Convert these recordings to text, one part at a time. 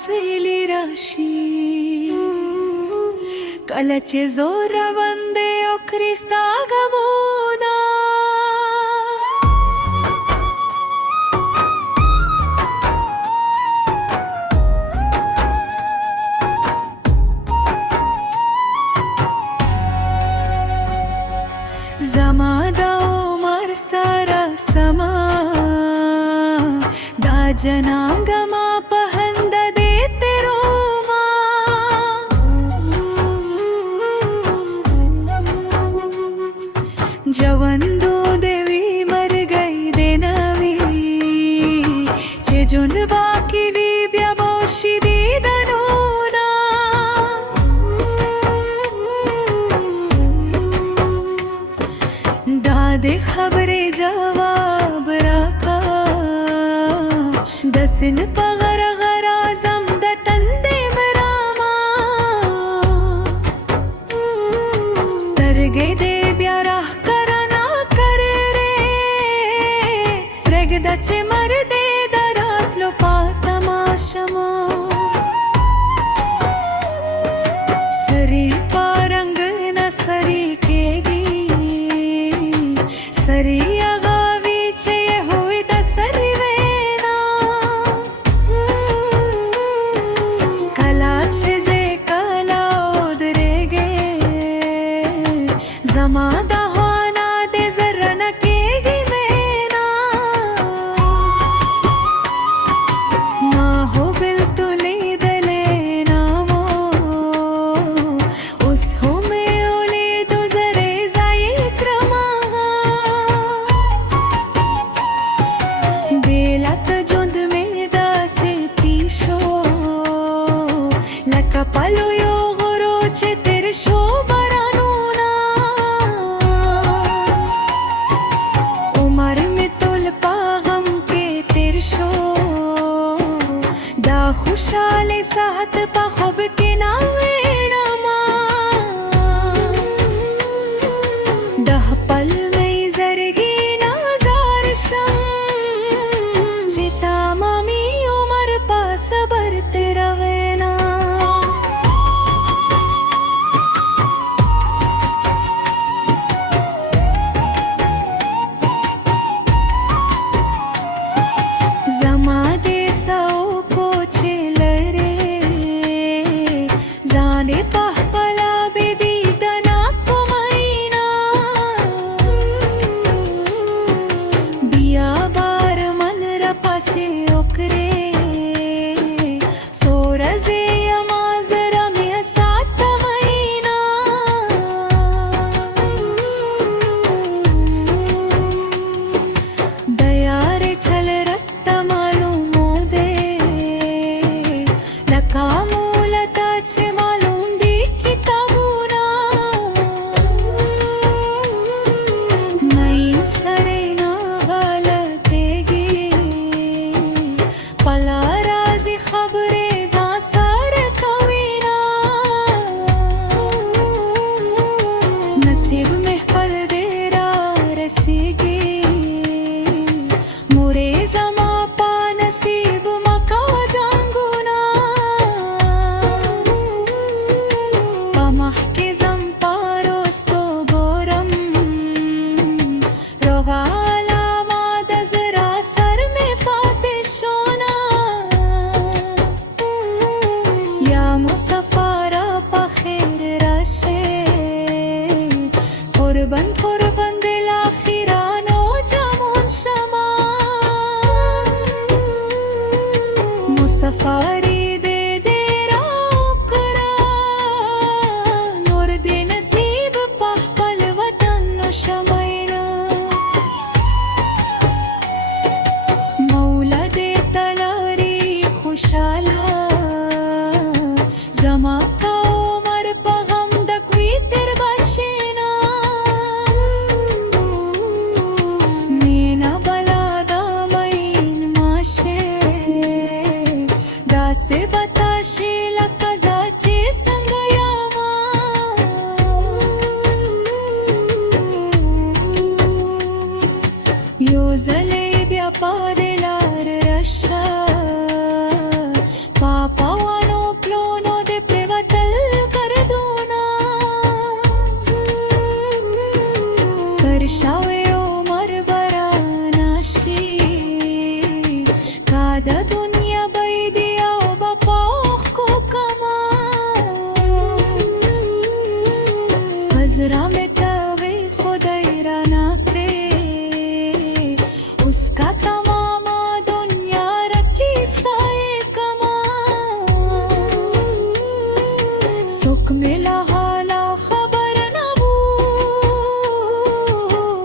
swili rashi Kalache zora vande o Krista gamona Zamada Omar Sara Sama Da Janagama Pahanda Dete Roma Javandu Devi Mar Gai Denavi Chejund Baki Vibya Boshi Didanona दादे खबरे जवाब रखा दसिन पगर गराजम दतंदे मरामा स्तरगे दे ब्यारा करना कर रे प्रगदचे मर दे दरात लो पातमाशमा सरी पारंग न सरी केगी सरिया गावी चे हुई दसरी वेना कला छे कला उदरेगे जमादा होना दे जरन केगी मेना माँ हो बिल तुली दले नामो उस हो में ओले तो जरे जाई क्रमा बेलत जोंद में दासे तीशो लका पलो यो गोरो चे तेरे शो बरानूना उमर में तुल पागम के तेरे शो दा खुशाले साथ पा खुब के नावे नमा दह पल में जरगी नाजार शम चिता मामी उमर पास बरते रवेना जमा दे सौ पोछे लरे जाने पह पला बेदी तना कुमाईना बिया बार मन रपासे ओकरे सोरजे यमाजरा में सात महीना दयारे छल रत्त मालूमो दे लका मूलता छे मालूम दी किताबूना नई सरे ना गलतेगी पला राजी खबरे जा सर कवीना नसीब में पल देरा रसीगी मुरे जमा पा नसीब मका जांगुना पमह के जम पारोस्तो गोरम रोगाला माद जरा सर में पाते शोना या मुसफारा पखेर रशे कुर्बन कुर्बन दिल आखिरानो जामुन शमा मुसफारी दे देरा उकरा नूर मेला हाला खबर नवू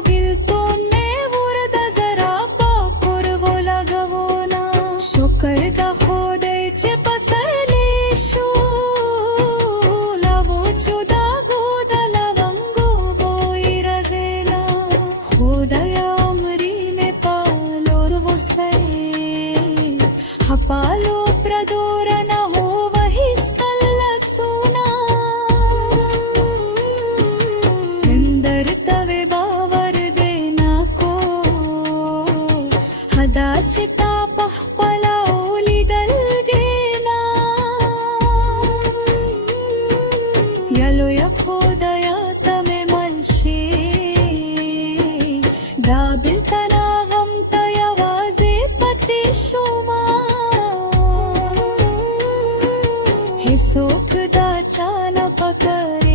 गिलतो ने वुरद जरा पाकुर वो लगवो ना शुकर दा खोदेचे पसरले शो लवो चुदा गोदा लवंगो बोई रजेना खोदया उमरी में पालोर वो से हपालो प्रदोर न हो वही स्थल सुना निंदर तवे बावर देना को हदाचिता पहपला ओली दलगेना यलो यखोदया तमे मलशे दाबिल तनागम तयवाजे पति शुमा हे सोक दा चान पकर